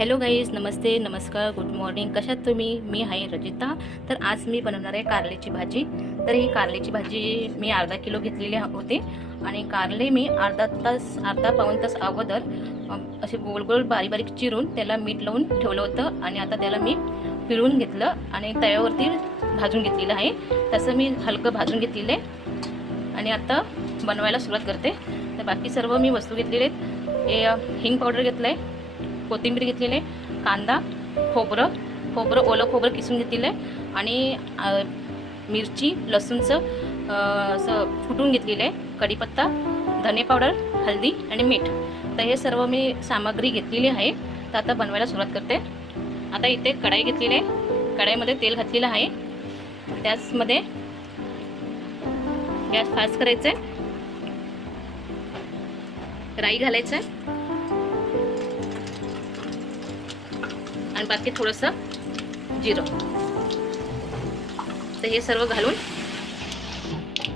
Hello guys, नमस्ते, नमस्कार, good morning. कशात तुम्ही? मी आहे रजिता. तर आज मी बनवणार आहे कारल्याची भाजी. तर ही कारल्याची भाजी मी अर्धा किलो घेतलेली होते आणि कारले मी अर्धा पाऊण तास अगोदर असे गोल गोल बारीक बारीक चिरून त्याला मीठ लावून ठेवलं होतं आणि आता त्याला मी पिळून घेतलं आणि तव्यावरती भाजून घेतलेलं आहे. तसं मी हलकं भाजून घेतलेलं आहे आणि आता बनवायला सुरुवात करते. तर बाकी सर्व मी वस्तू घेतलेले आहेत. हे हिंग पावडर घेतलं आहे, कोथिंबीर घेतलेली आहे, कांदा, खोबरं ओलं खोबरं किसून घेतलेलं आहे आणि मिरची लसूणचं असं फुटून घेतलेलं आहे, कढीपत्ता, धने पावडर, हळदी आणि मीठ. तर हे सर्व मी सामग्री घेतलेली आहे. तर आता बनवायला सुरुवात करते. आता इथे कढाई घेतलेली आहे, कढाईमध्ये तेल घातलेलं आहे. त्याचमध्ये गॅस फास्ट करायचं आहे, राई घालायचं आहे आणि बाकी थोडंसं जिरं. तर हे सर्व घालून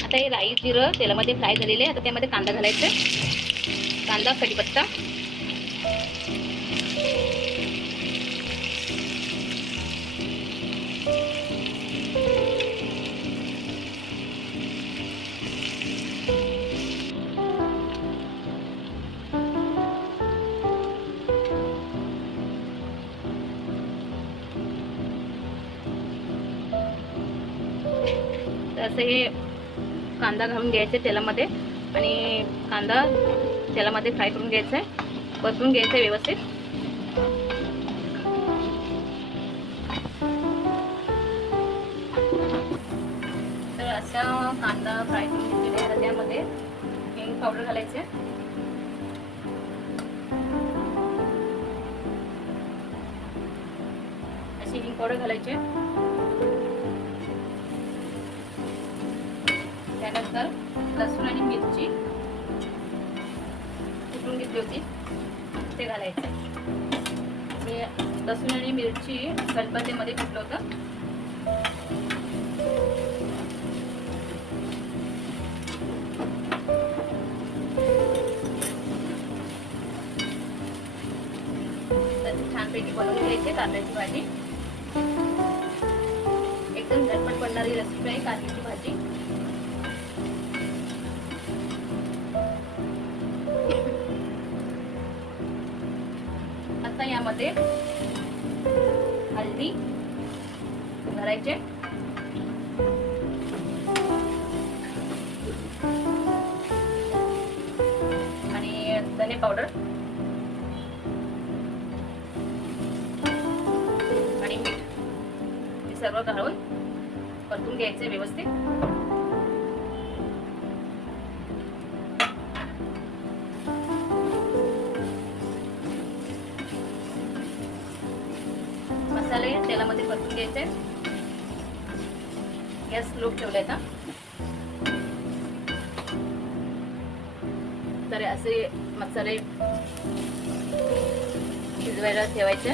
आता हे राई जिरं तेलामध्ये फ्राय झालेले आहे. आता त्यामध्ये कांदा घालायचा आहे, कांदा, कढीपत्ता, असं हे कांदा घालून घ्यायचे तेलामध्ये आणि कांदा तेलामध्ये फ्राय करून घ्यायचा आहे, परतून घ्यायचं आहे व्यवस्थित. तर असा कांदा फ्राय करून घेतलेला आहे. त्यामध्ये हिंग पावडर घालायचे, अशी हिंग पावडर घालायची. त्यानंतर लसूण आणि मिरची कुटून घेतली होती ते घालायचे. हे लसूण आणि मिरची खलबत्त्यामध्ये कुटलं होतं. छानपैकी बनवून घ्यायची कारल्याची भाजी. एकदम झटपट बनणारी रेसिपी आहे कारल्याची भाजी. आता यामध्ये हळदी घालायचे आणि धने पावडर आणि मीठ हे सर्व घालून परतून घ्यायचे व्यवस्थित. मसाले तेलामध्ये परतून घ्यायचे. गॅस स्लो ठेवलाय आता. तर असे मसाले शिजवायला ठेवायचे.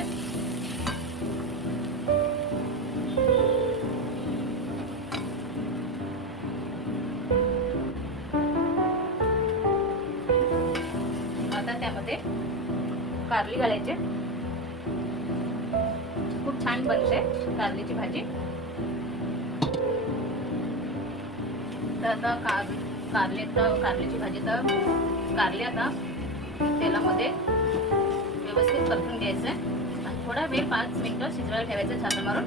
आता त्यामध्ये कारली घालायचे. खूप छान बनते कारल्याची भाजी. तर आता कारल्याची भाजी तर कारले आता तेलामध्ये व्यवस्थित परतून घ्यायचं आणि थोडा वेळ 5 मिनिटं शिजवायला ठेवायचं झाकण मारून.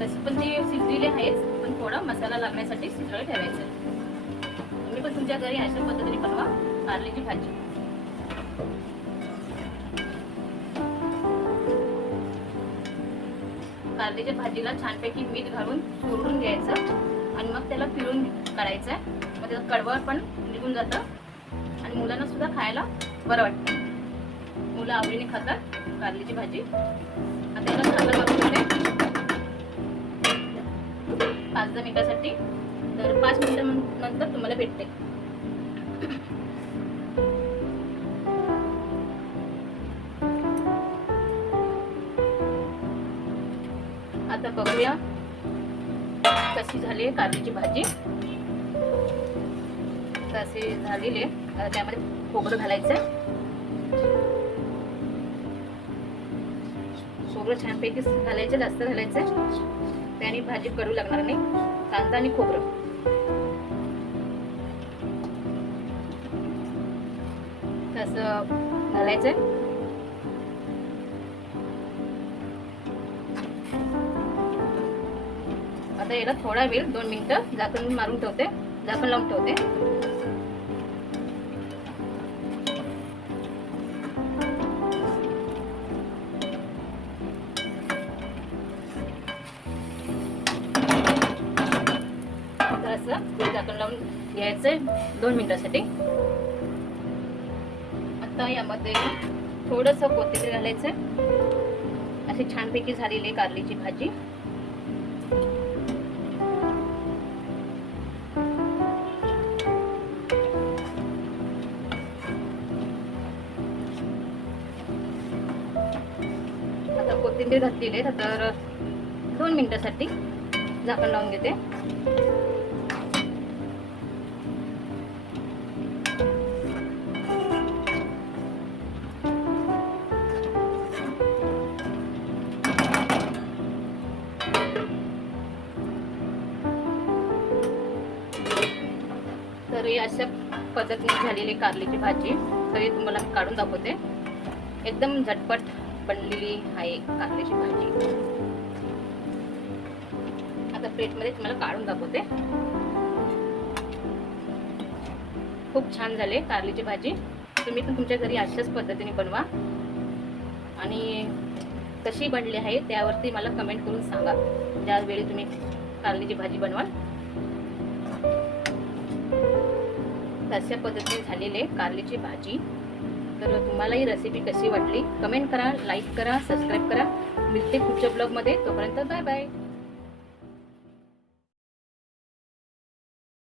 तशी पण ती शिजलेली आहेच, पण थोडा मसाला लागण्यासाठी शिजवायला ठेवायचं. तुम्ही पण तुमच्या घरी अशा पद्धतीने बनवा कारल्याची भाजी. कारल्याच्या भाजीला छानपैकी मीठ घालून चुरून घ्यायचं आणि मग त्याला पिळून काढायचं. मग त्याचं कडवट पण निघून जातं आणि मुलांना सुद्धा खायला बरं वाटतं. मुलं आवडीने खातात कारल्याची भाजी. आता याला चांगलं करून घेते 5-10 मिनिटासाठी. तर 5 मिनिटानंतर तुम्हाला भेटते. आता बघूया कशी झाली आहे कारल्याची भाजी. असे झालेले त्यामध्ये खोबरं घालायचं. खोबरं छानपैकी घालायचं, जास्त घालायचं, त्याने भाजी कडू लागणार नाही. कांदा आणि खोबरं तसं घालायचं. आता याला थोडा वेळ 2 मिनिटं झाकण मारून ठेवते, झाकण लावून ठेवते. तर असं झाकण लावून घ्यायचं 2 मिनिटासाठी. आता यामध्ये थोडंसं कोथिंबीर घालायचं. अशी छानपैकी झालेली कारल्याची भाजी. आता कोथिंबीर घातलेली आहे, तर 2 मिनिटासाठी झाकण लावून घेते. तर अशा पद्धतीने झालेली कारल्याची भाजी तरी तुम्हाला मी काढून दाखवते. एकदम झटपट बनलेली आहे कारल्याची भाजी. आता प्लेटमध्ये तुम्हाला काढून दाखवते. खूप छान झाले कारल्याची भाजी. तुम्ही पण तुमच्या घरी अशाच पद्धतीने बनवा आणि कशी बनली आहे त्यावरती मला कमेंट करून सांगा ज्यावेळी तुम्ही कारल्याची भाजी बनवाल. अशा पद्धतीने झालेली आहे कारल्याची भाजी. तर तुम्हाला ही रेसिपी कशी वाटली कमेंट करा, लाईक करा, सबस्क्राईब करा. मिळते पुढच्या ब्लॉगमध्ये. तोपर्यंत बाय बाय.